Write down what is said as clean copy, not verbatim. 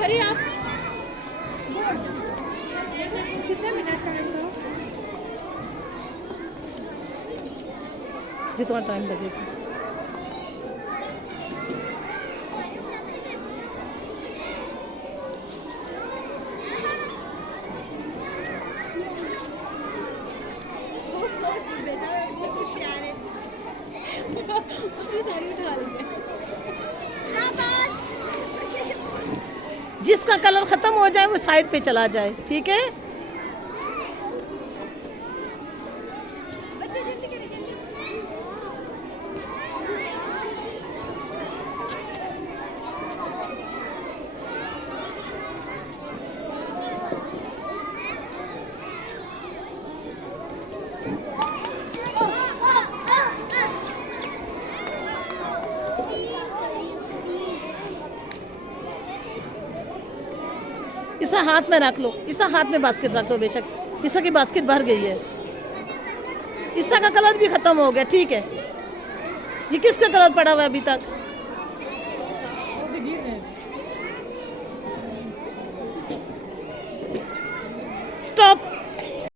हरी आप कितने मिनट का है तो जितना टाइम लगेगा। बेटा वो तो शायर है उसकी साड़ी उठा ली है। शाबाश। जिसका कलर ख़त्म हो जाए वो साइड पे चला जाए, ठीक है। बच्चे जल्दी करें जल्दी। इसा हाथ में रख लो, इसा हाथ में बास्केट रख लो। बेशक ईसा की बास्केट भर गई है। ईसा का कलर भी ख़त्म हो गया, ठीक है। ये किसका कलर पड़ा हुआ है अभी तक? स्टॉप।